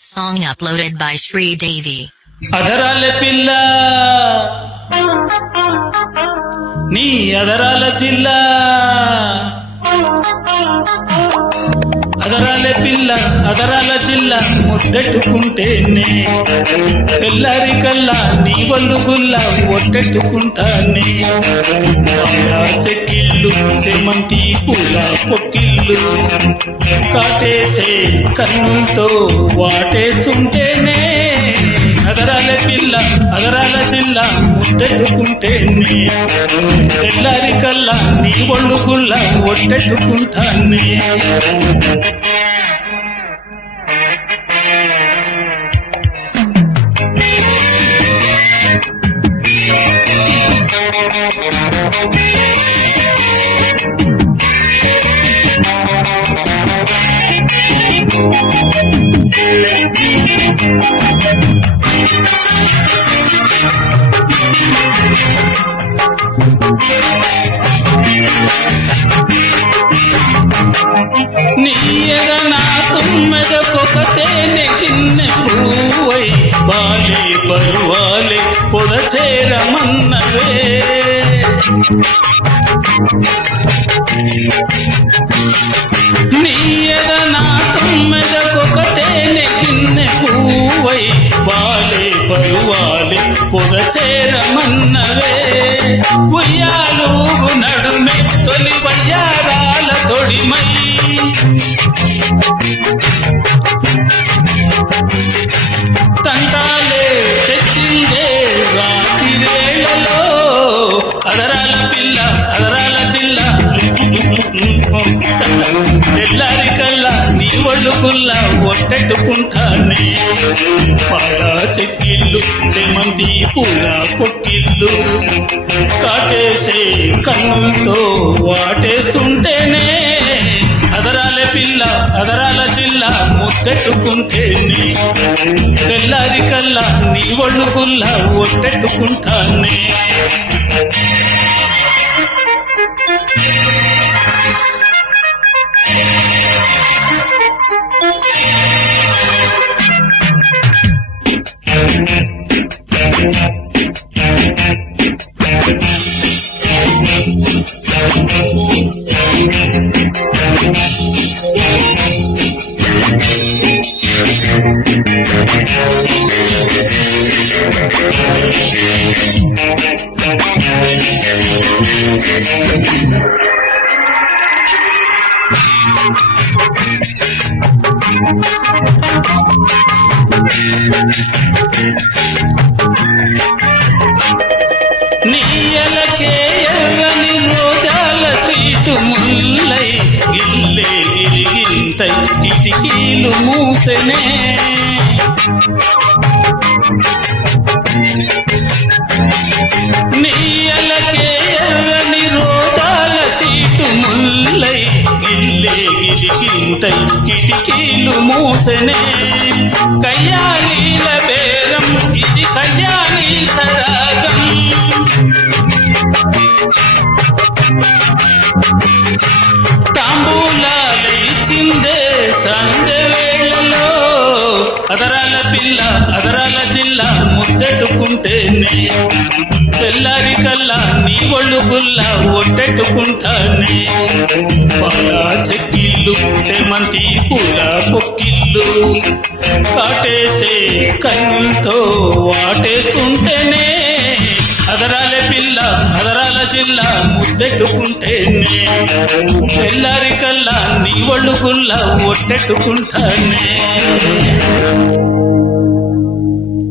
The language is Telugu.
Song uploaded by Shri Devi. అదరాల పిల్ల నీ అదరాల జిల్లా అదరాల పిల్ల అదరాల జిల్లా ముద్దెట్టుకుంటేనే తెల్లారి కల్లా నీ వల్లు గుల్ల ఒట్టెట్టుకుంటానే చెక్కిళ్ళు చేమంతి పూల పొక్కిళ్ళు కాటేసే కన్నులతో వాటేస్తుంటేనే అదరాల పిల్ల అదరాల జిల్లా ముద్దెట్టుకుంటేనే తెల్లారి కల్లా నీ ఒళ్ళు గుల్ల ఒట్టెట్టుకుంటానే నీయగ నా తుమ్మెదకొకతేనె కిన్నె పూవై బాలే పరువాలే పొదచేరమన్నవే నీయగ నా తుమ్మెదకొకతేనె కిన్నె పూవై బాలే పరువాలే పొదచేరమన్నవే ఉయ్యాలూగు నడుమె తొలి వయ్యారాల తొడిమై తంటాలే తెచ్చిందే రాతిరేళ్లలో అదరాల పిల్ల అదరాల జిల్లా తెల్లారి కల్లా నీ ఒళ్ళు గుల్ల ఒట్టెట్టుకుంటానే పాల చెక్కిళ్ళు చేమంతి పూల పొక్కిళ్ళు కాటేసే కన్నులతో వాటేస్తుంటేనే అదరాల పిల్ల అదరాల జిల్లా ముద్దెట్టుకుంటేనే తెల్లారి కల్లా నీ ఒళ్ళు గుల్ల ఒట్టెట్టుకుంటానే నీయలకే ఎర్రని రోజాల సీటు ముల్లై గిల్లే గిలిగింతై కిటికీలు మూసెనే నీయలకే ఎర్రని రోజాల సీటు ముల్లై గిల్లే గిలిగింతై కిటికీలు మూసెనే కయ్యాలీల బేరం ఇది కళ్యాణి సరాగం తాంబూలాలైచిందే సంధ్య వేళలో అదరాల పిల్ల అదరాల జిల్లా ముద్దెట్టుకుంటేనే తెల్లారి కల్లా నీ ఒళ్ళు గుల్ల ఒట్టెట్టుకుంటానే పాల చెక్కిళ్ళు చేమంతి పూల పొక్కిళ్ళు కాటేసే కన్నులతో వాటేస్తుంటేనే అదరాల పిల్ల అదరాల జిల్లా ముద్దెట్టుకుంటేనే తెల్లారి కల్లా నీ ఒళ్ళు గుల్ల ఒట్టెట్టుకుంటానే